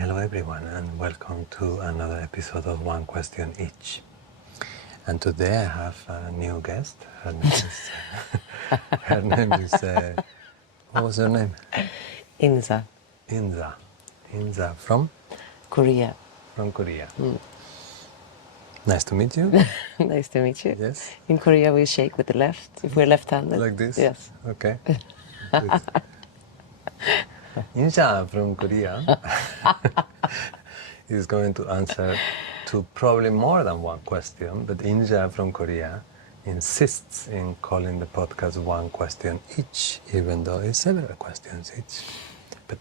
Hello everyone and welcome to another episode of One Question Each. And today I have a new guest. Her name is what was her name? Inza. Inza from? Korea. From Korea. Nice to meet you. Nice to meet you. Yes. In Korea we shake with the left, if we're left-handed. Like this? Yes. Okay. Good. Inza from Korea is going to answer to probably more than one question, but Inja from Korea insists in calling the podcast One Question Each, even though it's several questions each. But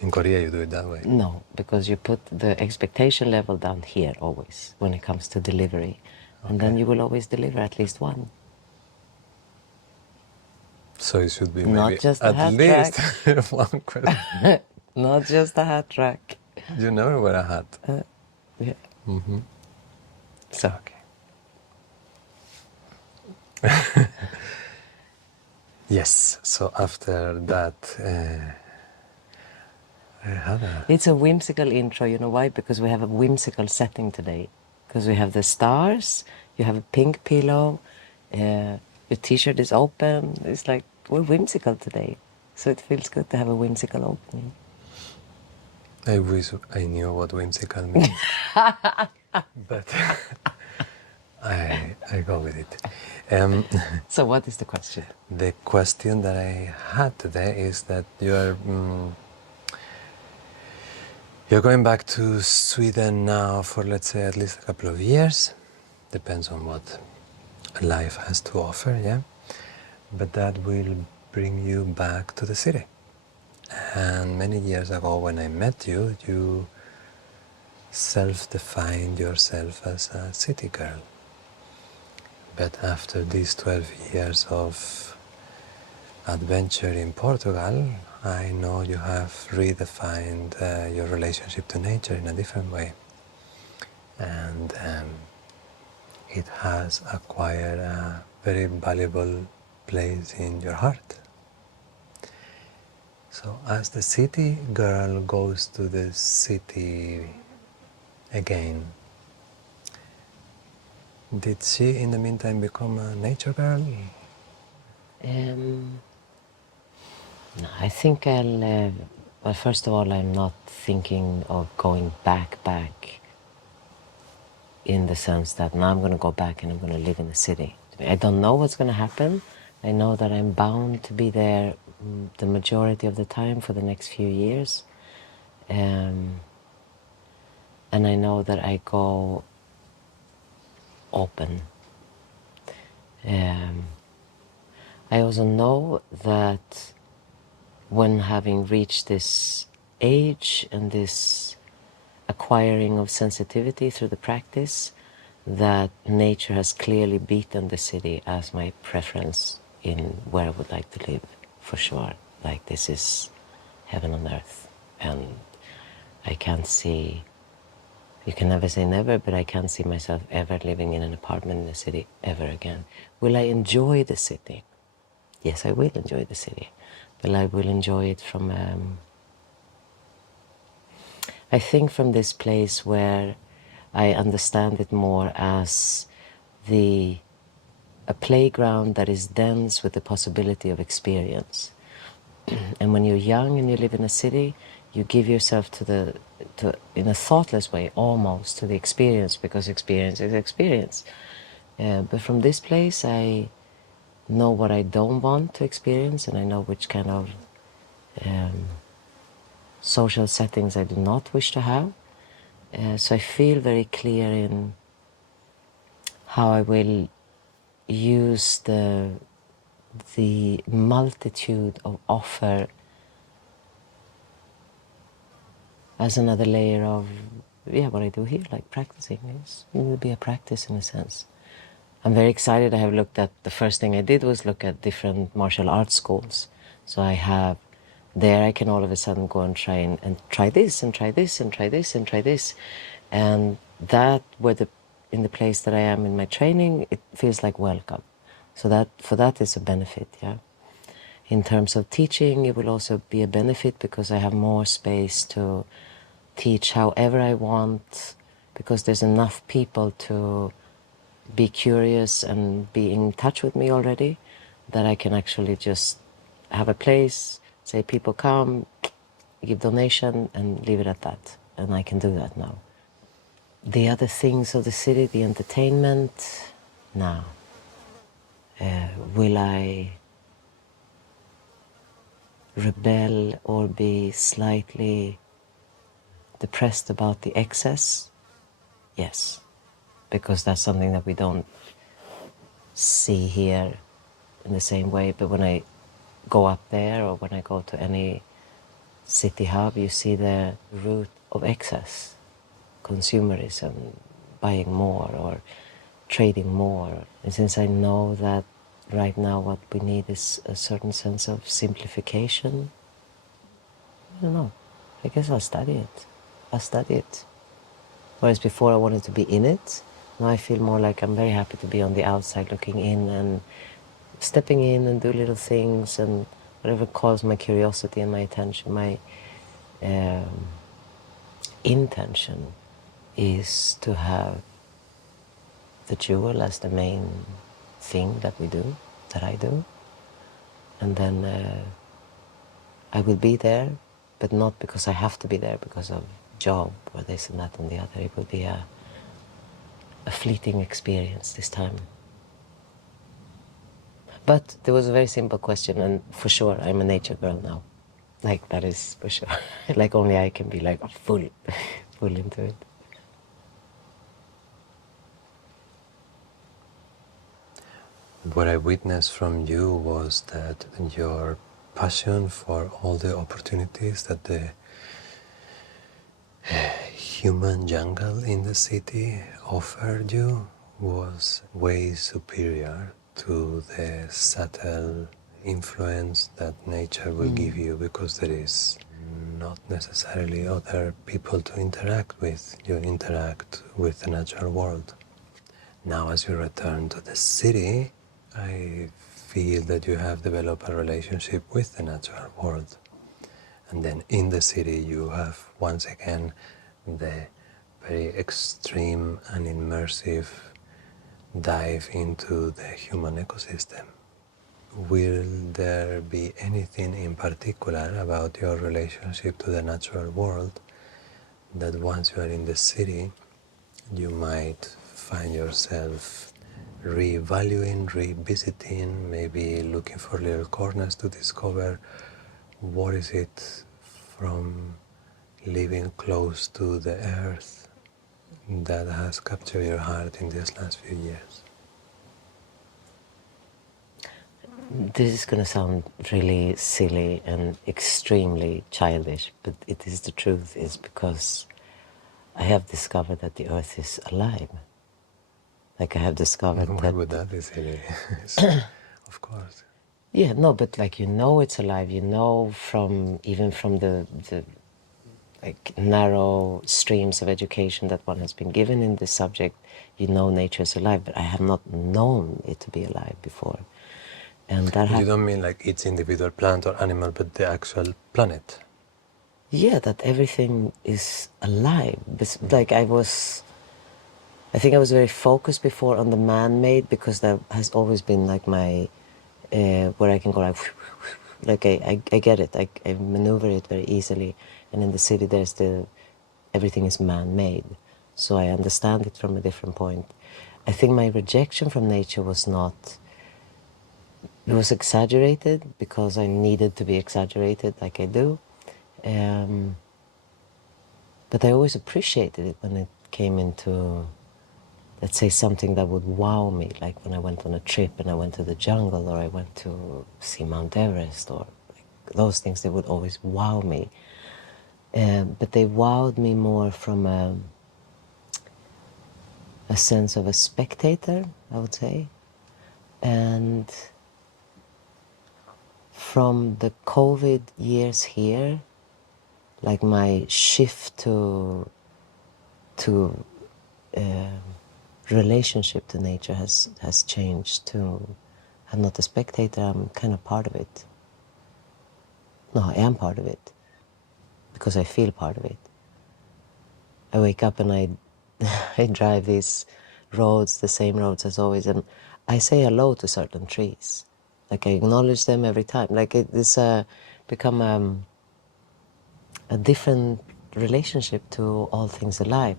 in Korea you do it that way. No, because you put the expectation level down here always when it comes to delivery. And then you will always deliver at least one. So it should be Not maybe just a at hat least one question. Not just a hat track. You never wear a hat. Yeah. Mm-hmm. So. Okay. Yes, so after that, It's a whimsical intro, you know why? Because we have a whimsical setting today. Because we have the stars, you have a pink pillow, your t-shirt is open. It's like, we're whimsical today. So it feels good to have a whimsical opening. I wish I knew what whimsical means, but I go with it. So what is the question? The question that I had today is that you're going back to Sweden now for, let's say, at least a couple of years. Depends on what life has to offer, yeah? But that will bring you back to the city. And many years ago when I met you, you self-defined yourself as a city girl. But after these 12 years of adventure in Portugal, I know you have redefined your relationship to nature in a different way. And it has acquired a very valuable place in your heart. So as the city girl goes to the city again, did she in the meantime become a nature girl? No, I think I'll, well, first of all, I'm not thinking of going back in the sense that now I'm going to go back and I'm going to live in the city. I don't know what's going to happen. I know that I'm bound to be there the majority of the time for the next few years. And I know that I go open. I also know that when having reached this age and this acquiring of sensitivity through the practice, that nature has clearly beaten the city as my preference in where I would like to live, for sure. Like, this is heaven on earth. And I can't see, you can never say never, but I can't see myself ever living in an apartment in the city ever again. Will I enjoy the city? Yes, I will enjoy the city. But I will enjoy it from, I think from this place where I understand it more as a playground that is dense with the possibility of experience. And when you're young and you live in a city, you give yourself in a thoughtless way, almost, to the experience, because experience is experience. But from this place, I know what I don't want to experience, and I know which kind of social settings I do not wish to have. So I feel very clear in how I will use the multitude of offer as another layer of, what I do here, like practicing. It will be a practice in a sense. I'm very excited. I have looked at, the first thing I did was look at different martial arts schools. So I have, there I can all of a sudden go and try and try this and try this and try this and try this. And that, in the place that I am in my training, it feels like welcome. So that, for that is a benefit, yeah. In terms of teaching, it will also be a benefit because I have more space to teach however I want, because there's enough people to be curious and be in touch with me already, that I can actually just have a place, say people come, give donation and leave it at that. And I can do that now. The other things of the city, the entertainment, now. Will I rebel or be slightly depressed about the excess? Yes, because that's something that we don't see here in the same way. But when I go up there or when I go to any city hub, you see the root of excess, consumerism, buying more or trading more. And since I know that right now what we need is a certain sense of simplification, I don't know, I guess I'll study it. I'll study it. Whereas before I wanted to be in it, now I feel more like I'm very happy to be on the outside looking in and stepping in and do little things and whatever calls my curiosity and my attention. My intention is to have the jewel as the main thing that we do, that I do. And then I will be there, but not because I have to be there because of job or this and that and the other. It will be a fleeting experience this time. But there was a very simple question, and for sure I'm a nature girl now. Like, that is for sure. Like, only I can be like full into it. What I witnessed from you was that your passion for all the opportunities that the human jungle in the city offered you was way superior to the subtle influence that nature will give you, because there is not necessarily other people to interact with. You interact with the natural world. Now, as you return to the city, I feel that you have developed a relationship with the natural world. And then in the city, you have once again the very extreme and immersive dive into the human ecosystem. Will there be anything in particular about your relationship to the natural world that once you are in the city, you might find yourself reevaluating, revisiting, maybe looking for little corners to discover what is it from living close to the earth that has captured your heart in these last few years? This is going to sound really silly and extremely childish, but it is the truth, is because I have discovered that the earth is alive. Like, I have discovered Why that... would that be silly? Of course. Yeah, no, but like, you know it's alive. You know, from even from the like narrow streams of education that one has been given in this subject, you know nature is alive, but I have not known it to be alive before. And that You don't mean like each individual plant or animal, but the actual planet? Yeah, that everything is alive. Like, I think I was very focused before on the man-made, because that has always been like my, where I can go like I get it, I maneuver it very easily. And in the city everything is man-made. So I understand it from a different point. I think my rejection from nature was not, it was exaggerated because I needed to be exaggerated like I do. But I always appreciated it when it came into, let's say, something that would wow me, like when I went on a trip and I went to the jungle, or I went to see Mount Everest, or like those things, they would always wow me. But they wowed me more from a sense of a spectator, I would say. And from the COVID years here, like, my shift to relationship to nature has changed to, I'm not a spectator, I'm kind of part of it. No, I am part of it because I feel part of it. I wake up and I drive these roads, the same roads as always, and I say hello to certain trees. Like I acknowledge them every time. Like it's become a different relationship to all things alive.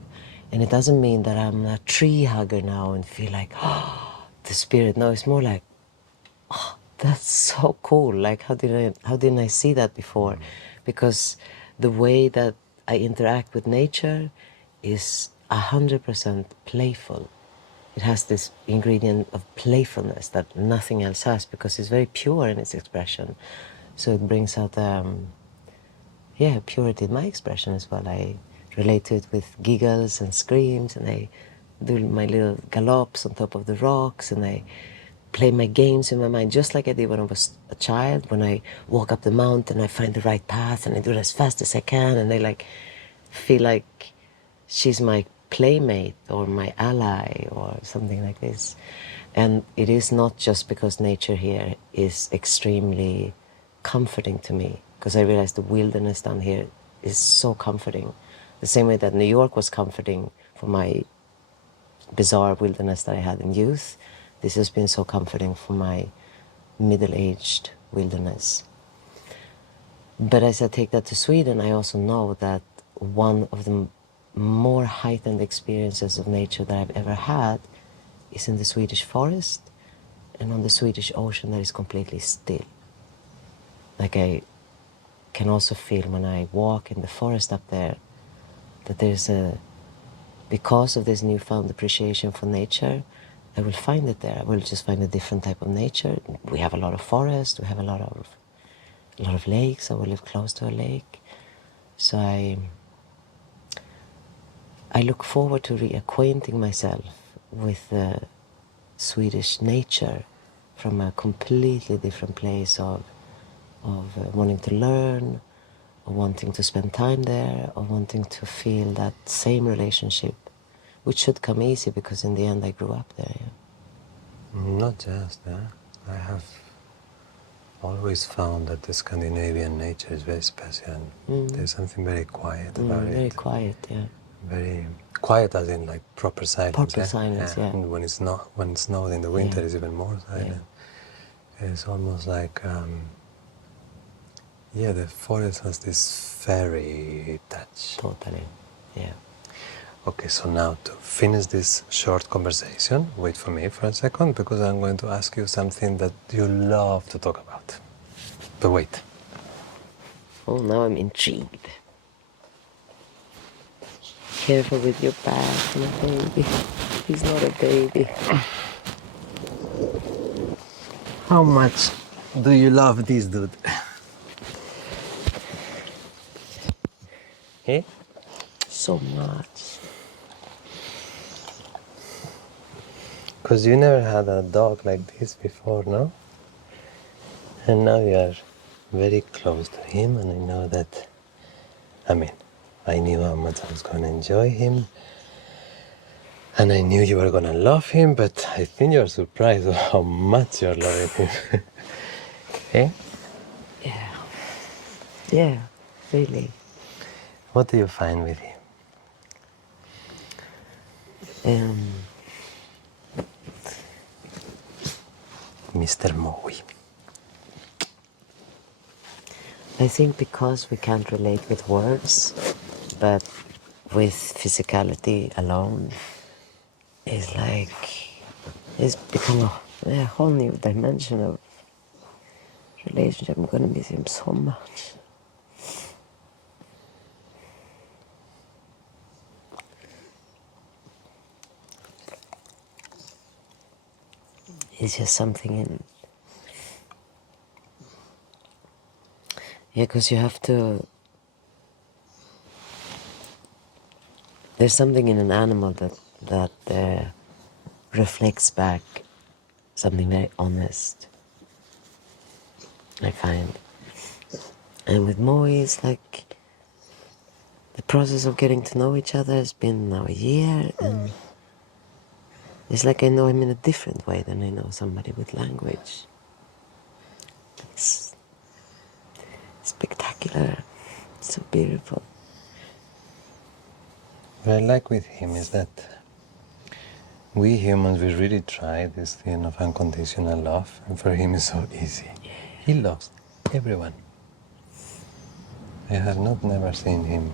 And it doesn't mean that I'm a tree hugger now and feel like, oh, the spirit. No, it's more like, oh, that's so cool. Like how didn't I see that before? Because the way that I interact with nature is 100% playful. It has this ingredient of playfulness that nothing else has because it's very pure in its expression. So it brings out purity in my expression as well. I relate to it with giggles and screams, and I do my little galops on top of the rocks, and I play my games in my mind just like I did when I was a child. When I walk up the mountain, I find the right path, and I do it as fast as I can, and I like feel like she's my playmate or my ally or something like this. And it is not just because nature here is extremely comforting to me, because I realize the wilderness down here is so comforting. The same way that New York was comforting for my bizarre wilderness that I had in youth, this has been so comforting for my middle-aged wilderness. But as I take that to Sweden, I also know that one of the more heightened experiences of nature that I've ever had is in the Swedish forest and on the Swedish ocean that is completely still. Like I can also feel when I walk in the forest up there that because of this newfound appreciation for nature, I will find it there. I will just find a different type of nature. We have a lot of forest, we have a lot of lakes. I will live close to a lake. So I look forward to reacquainting myself with the Swedish nature from a completely different place of wanting to learn, of wanting to spend time there, of wanting to feel that same relationship, which should come easy because in the end I grew up there. Yeah. Not just that. I have always found that the Scandinavian nature is very special. There's something very quiet about it. Very quiet, yeah. Very quiet, as in like proper silence. Proper silence, yeah. And when it's snowed in the winter, it's even more silent. Yeah. It's almost like the forest has this fairy touch. Totally, yeah. Okay, so now to finish this short conversation, wait for me for a second, because I'm going to ask you something that you love to talk about. But wait. Oh, now I'm intrigued. Careful with your back, my baby. He's not a baby. How much do you love this dude? Eh? So much. Because you never had a dog like this before, no? And now you are very close to him, and I know that, I knew how much I was going to enjoy him, and I knew you were going to love him, but I think you're surprised of how much you're loving him. Eh? Yeah. Yeah, really. What do you find with him? Mr. Moe. I think because we can't relate with words, but with physicality alone, it's become a whole new dimension of relationship. I'm gonna miss him so much. It's just something in... Yeah, because you have to... There's something in an animal that reflects back something very honest, I find. And with Moe, it's like the process of getting to know each other has been now a year, and it's like I know him in a different way than I know somebody with language. It's beautiful. What I like with him is that we humans, we really try this thing of unconditional love, and for him it's so easy. He loves everyone. I have never seen him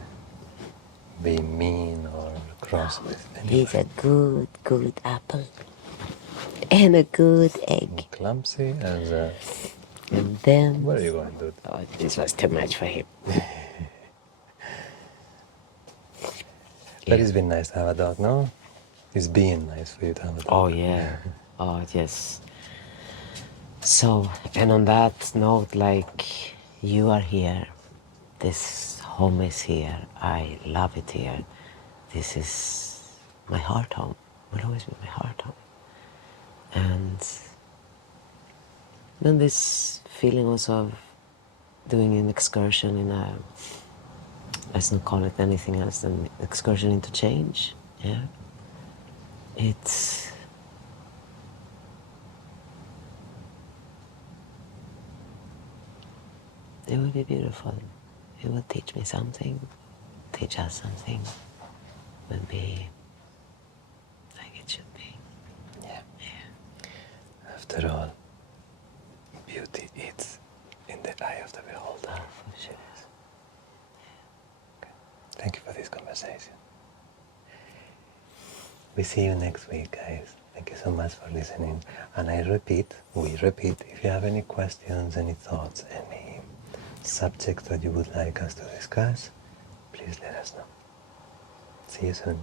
be mean or cross with anyone. He's a good, good apple. And a good egg. Clumsy as a... And then... Where are you going, dude? Oh, this was too much for him. But it's been nice to have a dog, no? It's being nice for you to have a dog. Oh, yeah. Oh, yes. So, and on that note, like, you are here. This home is here. I love it here. This is my heart home. Will always be my heart home. And then this feeling also of doing an excursion in a, let's not call it anything else than excursion into change. Yeah. It will be beautiful. It will teach me something, teach us something. It will be like it should be. Yeah. After all, beauty is in the eye of the beholder. Oh, for sure. Okay. Thank you for this conversation. We see you next week, guys. Thank you so much for listening. And we repeat, if you have any questions, any thoughts, any subjects that you would like us to discuss, please let us know. See you soon.